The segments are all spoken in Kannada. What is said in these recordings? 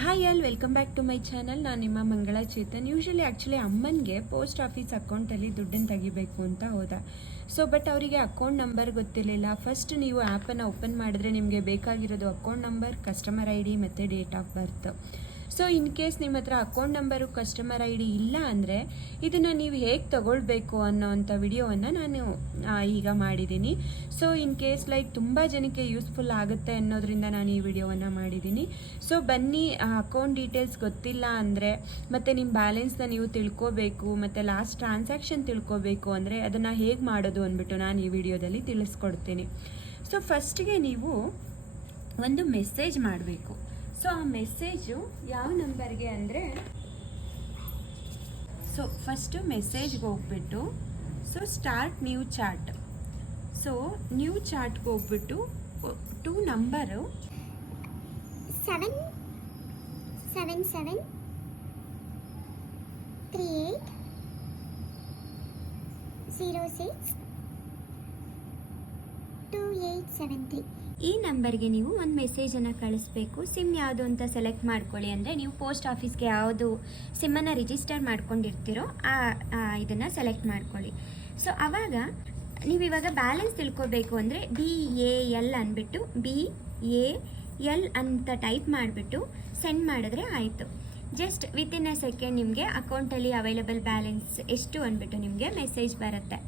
Hi all welcome back to my channel ನಾನು ನಿಮ್ಮ ಮಂಗಳ ಚೇತನ್. ಯೂಶಲಿ ಆ್ಯಕ್ಚುಲಿ ಅಮ್ಮನಿಗೆ ಪೋಸ್ಟ್ ಆಫೀಸ್ ಅಕೌಂಟಲ್ಲಿ ದುಡ್ಡನ್ನು ತೆಗಿಬೇಕು ಅಂತ ಹೋದ. ಸೊ ಬಟ್ ಅವರಿಗೆ ಅಕೌಂಟ್ ನಂಬರ್ ಗೊತ್ತಿರಲಿಲ್ಲ. ಫಸ್ಟ್ ನೀವು ಆ್ಯಪನ್ನು ಓಪನ್ ಮಾಡಿದ್ರೆ ನಿಮಗೆ ಬೇಕಾಗಿರೋದು account number customer I D ಮತ್ತು date of birth so in case ನಿಮ್ಮ ಹತ್ರ account number customer I D ಇಲ್ಲ ಅಂದರೆ ಇದನ್ನು ನೀವು ಹೇಗೆ ತಗೊಳ್ಬೇಕು ಅನ್ನೋವಂಥ ವಿಡಿಯೋವನ್ನು ನಾನು ಈಗ ಮಾಡಿದ್ದೀನಿ. ಸೊ ಇನ್ ಕೇಸ್ ಲೈಕ್ ತುಂಬ ಜನಕ್ಕೆ ಯೂಸ್ಫುಲ್ ಆಗುತ್ತೆ ಅನ್ನೋದ್ರಿಂದ ನಾನು ಈ ವಿಡಿಯೋವನ್ನು ಮಾಡಿದ್ದೀನಿ. ಸೊ ಬನ್ನಿ ಅಕೌಂಟ್ ಡೀಟೇಲ್ಸ್ ಗೊತ್ತಿಲ್ಲ ಅಂದರೆ ಮತ್ತು ನಿಮ್ಮ ಬ್ಯಾಲೆನ್ಸ್ನ ನೀವು ತಿಳ್ಕೋಬೇಕು, ಮತ್ತು ಲಾಸ್ಟ್ ಟ್ರಾನ್ಸಾಕ್ಷನ್ ತಿಳ್ಕೋಬೇಕು ಅಂದರೆ ಅದನ್ನು ಹೇಗೆ ಮಾಡೋದು ಅಂದ್ಬಿಟ್ಟು ನಾನು ಈ ವಿಡಿಯೋದಲ್ಲಿ ತಿಳಿಸ್ಕೊಡ್ತೀನಿ. ಸೊ ಫಸ್ಟಿಗೆ ನೀವು ಒಂದು ಮೆಸೇಜ್ ಮಾಡಬೇಕು. ಸೊ ಆ ಮೆಸೇಜು ಯಾವ ನಂಬರ್ಗೆ ಅಂದರೆ ಸೊ ಫಸ್ಟು ಮೆಸೇಜ್ಗೆ ಹೋಗ್ಬಿಟ್ಟು so start new chat so new ಚಾಟ್ಗೆ ಹೋಗ್ಬಿಟ್ಟು two number seven seven seven three eight zero six two eight seven three ಈ ನಂಬರ್ಗೆ ನೀವು ಒಂದು ಮೆಸೇಜನ್ನು ಕಳಿಸ್ಬೇಕು. ಸಿಮ್ ಯಾವುದು ಅಂತ ಸೆಲೆಕ್ಟ್ ಮಾಡ್ಕೊಳ್ಳಿ ಅಂದರೆ ನೀವು ಪೋಸ್ಟ್ ಆಫೀಸ್ಗೆ ಯಾವುದು ಸಿಮ್ಮನ್ನು ರಿಜಿಸ್ಟರ್ ಮಾಡ್ಕೊಂಡಿರ್ತೀರೋ ಆ ಇದನ್ನು ಸೆಲೆಕ್ಟ್ ಮಾಡ್ಕೊಳ್ಳಿ. ಸೊ, ಆವಾಗ ನೀವು ಇವಾಗ ಬ್ಯಾಲೆನ್ಸ್ ತಿಳ್ಕೊಬೇಕು ಅಂದರೆ ಬಿ ಎ ಎಲ್ ಅಂದ್ಬಿಟ್ಟು ಬಿ ಎ ಎಲ್ ಅಂತ ಟೈಪ್ ಮಾಡಿಬಿಟ್ಟು ಸೆಂಡ್ ಮಾಡಿದ್ರೆ ಆಯಿತು. ಜಸ್ಟ್ ವಿತಿನ್ ಅ ಸೆಕೆಂಡ್ ನಿಮಗೆ ಅಕೌಂಟಲ್ಲಿ ಅವೈಲಬಲ್ ಬ್ಯಾಲೆನ್ಸ್ ಎಷ್ಟು ಅಂದ್ಬಿಟ್ಟು ನಿಮಗೆ ಮೆಸೇಜ್ ಬರುತ್ತೆ.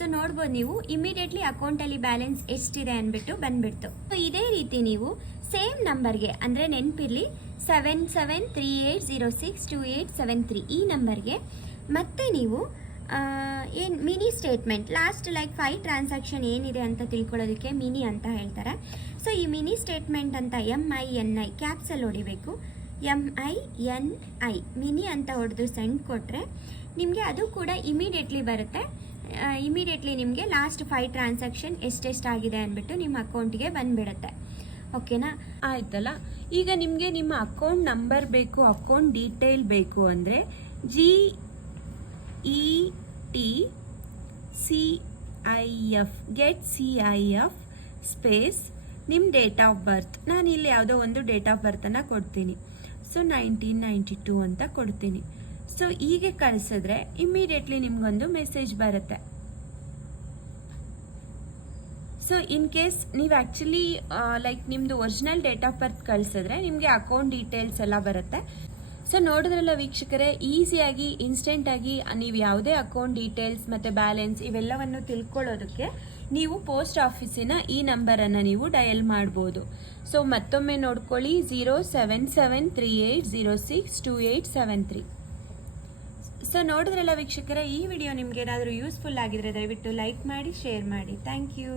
ಸೊ ನೋಡ್ಬೋದು ನೀವು ಇಮಿಡಿಯೇಟ್ಲಿ ಅಕೌಂಟಲ್ಲಿ ಬ್ಯಾಲೆನ್ಸ್ ಎಷ್ಟಿದೆ ಅಂದ್ಬಿಟ್ಟು ಬಂದ್ಬಿಡ್ತು. ಸೊ ಇದೇ ರೀತಿ ನೀವು ಸೇಮ್ ನಂಬರ್ಗೆ ಅಂದರೆ ನೆನಪಿರಲಿ seven seven three eight zero six two eight seven three ಈ ನಂಬರ್ಗೆ ಮತ್ತೆ ನೀವು ಏನು mini statement last like five transaction ಏನಿದೆ ಅಂತ ತಿಳ್ಕೊಳ್ಳೋದಕ್ಕೆ ಮಿನಿ ಅಂತ ಹೇಳ್ತಾರೆ. ಸೊ ಈ ಮಿನಿ ಸ್ಟೇಟ್ಮೆಂಟ್ ಅಂತ ಎಂ ಐ ಎನ್ ಐ ಕ್ಯಾಪ್ಸಲ್ಲಿ ಹೊಡಿಬೇಕು M I N I mini ಅಂತ ಹೊಡೆದು ಸೆಂಡ್ ಕೊಟ್ಟರೆ ನಿಮಗೆ ಅದು ಕೂಡ ಇಮಿಡಿಯೇಟ್ಲಿ ಬರುತ್ತೆ. ಇಮಿಡಿಯೇಟ್ಲಿ ನಿಮಗೆ ಲಾಸ್ಟ್ ಫೈವ್ ಟ್ರಾನ್ಸಾಕ್ಷನ್ ಎಷ್ಟೆಷ್ಟಾಗಿದೆ ಅಂದ್ಬಿಟ್ಟು ನಿಮ್ಮ ಅಕೌಂಟಿಗೆ ಬಂದುಬಿಡುತ್ತೆ. ಓಕೆನಾ ಆಯ್ತಲ್ಲ? ಈಗ ನಿಮಗೆ ನಿಮ್ಮ ಅಕೌಂಟ್ ನಂಬರ್ ಬೇಕು ಅಕೌಂಟ್ ಡೀಟೇಲ್ ಬೇಕು ಅಂದರೆ G E T C I F get C I F space ನಿಮ್ಮ ಡೇಟ್ ಆಫ್ ಬರ್ತ್ ನಾನು ಇಲ್ಲಿ ಯಾವುದೋ ಒಂದು ಡೇಟ್ ಆಫ್ ಬರ್ತನ್ನು ಕೊಡ್ತೀನಿ. ಸೊ ನೈನ್ಟೀನ್ ನೈಂಟಿ ಟೂ ಅಂತ ಕೊಡ್ತೀನಿ. ಸೊ ಹೀಗೆ ಕಳಿಸಿದ್ರೆ ಇಮಿಡಿಯೇಟ್ಲಿ ನಿಮ್ಗೊಂದು ಮೆಸೇಜ್ ಬರುತ್ತೆ. ಸೊ ಇನ್ ಕೇಸ್ ನೀವು ಆ್ಯಕ್ಚುಲಿ ಲೈಕ್ ನಿಮ್ಮದು ಒರಿಜಿನಲ್ ಡೇಟ್ ಆಫ್ ಬರ್ತ್ ಕಳಿಸಿದ್ರೆ ನಿಮಗೆ ಅಕೌಂಟ್ ಡೀಟೇಲ್ಸ್ ಎಲ್ಲ ಬರುತ್ತೆ. ಸೊ ನೋಡಿದ್ರಲ್ಲ ವೀಕ್ಷಕರೇ ಈಸಿಯಾಗಿ ಇನ್ಸ್ಟೆಂಟಾಗಿ ನೀವು ಯಾವುದೇ ಅಕೌಂಟ್ ಡೀಟೇಲ್ಸ್ ಮತ್ತು ಬ್ಯಾಲೆನ್ಸ್ ಇವೆಲ್ಲವನ್ನು ತಿಳ್ಕೊಳ್ಳೋದಕ್ಕೆ ನೀವು ಪೋಸ್ಟ್ ಆಫೀಸಿನ ಈ ನಂಬರನ್ನು ನೀವು ಡಯಲ್ ಮಾಡ್ಬೋದು. ಸೊ ಮತ್ತೊಮ್ಮೆ ನೋಡ್ಕೊಳ್ಳಿ zero seven seven three eight zero six two eight seven three so ನೋಡಿದ್ರಲ್ಲ ವೀಕ್ಷಕರೇ, ಈ ವಿಡಿಯೋ ನಿಮ್ಗೆ ಏನಾದರೂ ಯೂಸ್ಫುಲ್ ಆಗಿದ್ರೆ ದಯವಿಟ್ಟು ಲೈಕ್ ಮಾಡಿ ಶೇರ್ ಮಾಡಿ. Thank you